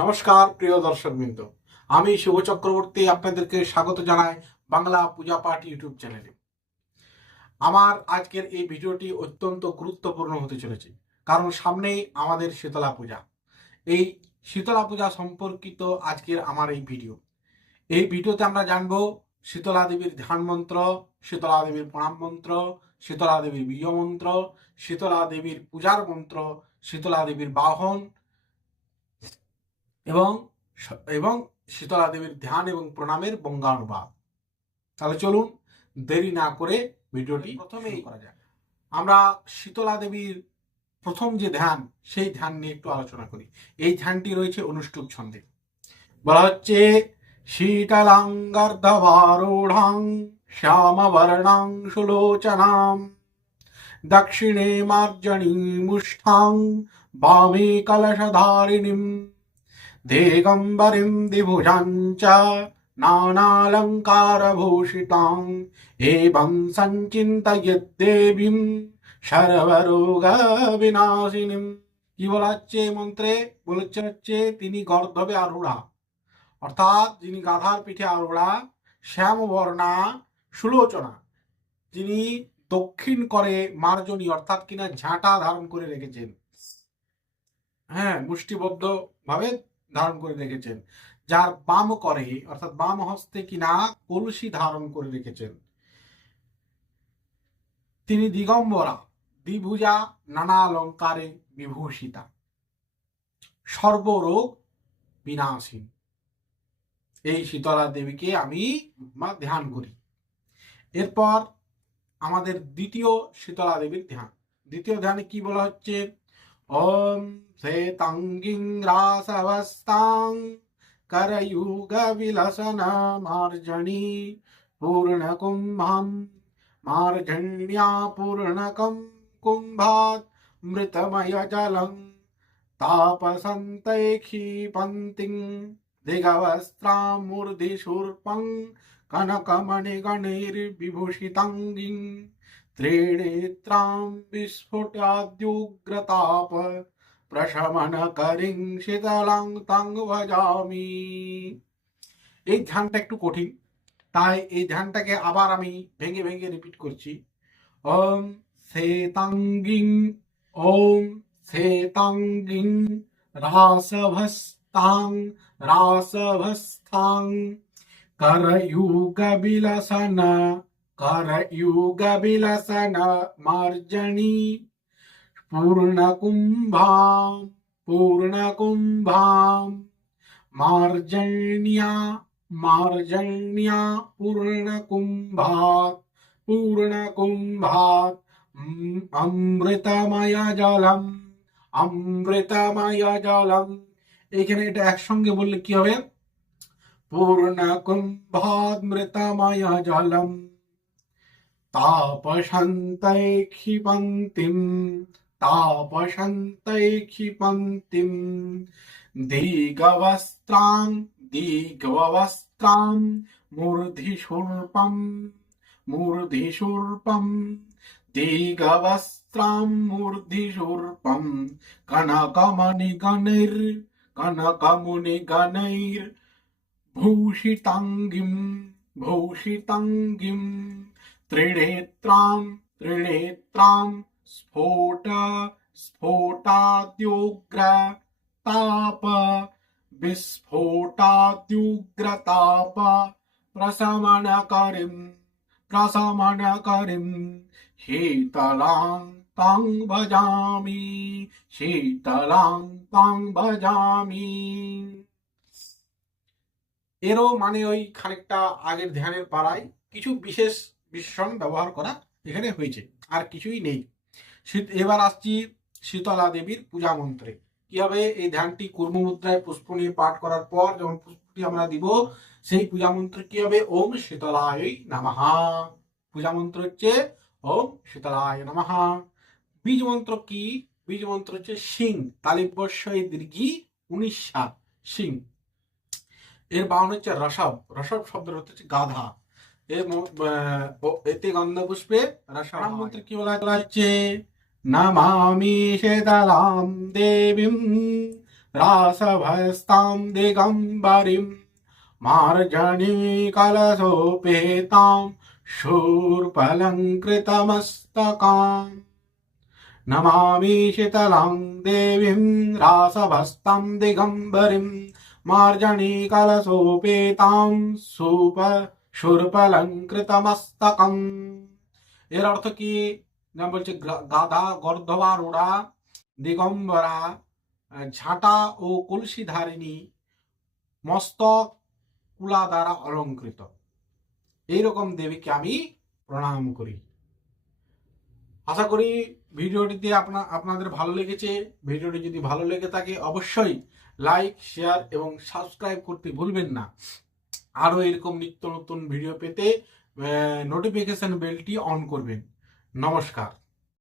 নমস্কার প্রিয় দর্শকবৃন্দ, আমি শুভ চক্রবর্তী আপনাদেরকে স্বাগত জানাই বাংলা পূজা পাঠ ইউটিউব চ্যানেলে। আমার আজকের এই ভিডিওটি অত্যন্ত গুরুত্বপূর্ণ হতে চলেছে, কারণ সামনেই আমাদের শীতলা পূজা। এই শীতলা পূজা সম্পর্কিত আজকের আমার এই ভিডিও। এই ভিডিওতে আমরা জানবো শীতলা দেবীর ধ্যান মন্ত্র, শীতলা দেবীর প্রণাম মন্ত্র, শীতলা দেবীর বিজয় মন্ত্র, শীতলা দেবীর পূজার মন্ত্র, শীতলা দেবীর বাহন এবং এবং শীতলা দেবীর ধ্যান এবং প্রণামের বঙ্গানুবাদ। তাহলে চলুন দেরি না করে ভিডিওটি প্রথমেই করা যায়। আমরা শীতলা দেবীর প্রথম যে ধ্যান, সেই ধ্যান নিয়ে একটু আলোচনা করি। এই ধ্যানটি রয়েছে অনুষ্টুপ ছন্দে। বলা হচ্ছে শীতলাঙ্গর্ধবারূঢ়াং শ্যামবর্ণাং সুলোচনাম দক্ষিণে মার্জনীমুষ্ঠাং বামে কলশধারিণীম দিগম্বরিं দ্বিভুজাं च নানালঙ্কারভূষিতাং এবং সঞ্চিন্তয়েদ্দেবীং সর্বরোগবিনাশিনীম। কি বলা হচ্ছে মন্ত্রে? বলছে হচ্ছে তিনি গর্ধবে আরূঢ়া, অর্থাৎ যিনি গাধার পিঠে আরূঢ়া, শ্যামবর্ণা সুলোচনা, যিনি দক্ষিণ করে মার্জনী অর্থাৎ কিনা ঝাঁটা ধারণ করে রেখেছেন, হ্যাঁ, মুষ্টিবদ্ধ ভাবে ধারণ করে রেখেছেন, যার বাম করে অর্থাৎ বাম হস্তে কিনা কলসি ধারণ করে রেখেছেন। তিনি দিগম্বরা, দ্বিভুজা, নানা অলঙ্কারে বিভূষিতা, সর্বরোগ বিনাশিনী। এই শীতলা দেবীকে আমি ধ্যান করি। এরপর আমাদের দ্বিতীয় শীতলা দেবীর ধ্যান। দ্বিতীয় ধ্যানে কি বলা হচ্ছে? ওম শ্বেতাঙ্গিং রাসবস্তাং করয়ুগবিলসনা মার্জনী পূর্ণকুম্ভম মার্জন্যা পূর্ণকম কুম্ভাত মৃতময়জলং তাপসন্তৈ ক্ষিপন্তিং দিগবস্ত্রাম মূর্ধিশূর্পং কনকমণিগণৈর্বিভূষিতাঙ্গিং ত্রিনেত্রাং বিস্ফুটাদ্युग्रताप প্রশমনকরিং শীতলাং তং ভজামি। এই ধ্যানটা একটু কঠিন, তাই এই ধ্যানটাকে আবার আমি ভেঙে ভেঙে রিপিট করছি। ওম শ্বেতাঙ্গিং, ওম শ্বেতাঙ্গিং রাসভস্তাং রাসভস্তাং করয়ুগবিলসনা করয়ুগবিলসনা মার্জনী পূর্ণকুম্ভাম পূর্ণকুম্ভাম মার্জন্যা মার্জন্যা পূর্ণকুম্ভাত পূর্ণকুম্ভাত অমৃতময় জলম অমৃতময় জলম। এখানে এটা একসঙ্গে বললে কি হবে? পূর্ণকুম্ভামৃতময় জলম তাপসন্তৈ ক্ষিপন্তিম তাপসন্তৈ ক্ষিপন্তিম দিগবস্ত্রাং দিগবস্ত্রাং মূর্ধিশূর্পম মূর্ধিশূর্পম দিগবস্ত্রাং মূর্ধিশূর্পম কনকমণিগণৈর কনকমণিগণৈর ভূষিতাঙ্গিম ভূষিতাঙ্গিম ত্রিনেত্রাম ত্রিনেত্রাম স্ফোট স্ফোটাদ্युग्र ताप विस्फोटाद्युग्र ताप प्रशमनकरिं प्रशमनकरिं शीतलां तां भजामि शीतलां तां भजामि। এরও মানে ওই খানিকটা আগের ধ্যানের পাড়ায় কিছু বিশেষ বিশেষণ ব্যবহার করা এখানে হয়েছে, আর কিছুই নেই। এবার আসছি শীতলা দেবীর পূজা মন্ত্রে। কি হবে? এই ধ্যানটি কুর্ম মুদ্রায় পুষ্প নিয়ে পাঠ করার পর যখন পুষ্পটি আমরা দিব, সেই পূজা মন্ত্র কি হবে? ওম শীতলায় নমঃ। পূজা মন্ত্র হচ্ছে ওম শীতলায় নমঃ। বীজ মন্ত্র কি? বীজ মন্ত্র হচ্ছে সিং, তালিবস্যই দীর্ঘি 19 সিং। এর বাহন হচ্ছে রসব। রসব শব্দের অর্থ হচ্ছে গাধা। এতে গন্ধ পুষ্পে রসব মন্ত্রে কি বলা হচ্ছে? নমামি শীতলাম দেবীম রাসভস্তাম দিগম্বরিম মার্জনী কলশোপেতাম শূর্পলঙ্কৃতমস্তকাম নমামি শীতলাং দেবীম রাসভস্তাম দিগম্বরিম মার্জনী কলশোপেতাম শূর্পলঙ্কৃতমস্তকম। এর অর্থ কি না বলছে, গাধা গর্ধবারূঢ়া দিগম্বরা ঝাঁটা ও কলসি ধারিণী, মস্তক কুলা দ্বারা অলঙ্কৃত, এইরকম দেবীকে আমি প্রণাম করি। আশা করি ভিডিওটিতে আপনাদের ভালো লেগেছে। ভিডিওটি যদি ভালো লেগে থাকে অবশ্যই লাইক, শেয়ার এবং সাবস্ক্রাইব করতে ভুলবেন না। আরও এরকম নিত্য নতুন ভিডিও পেতে নোটিফিকেশন বেলটি অন করবেন। নমস্কার।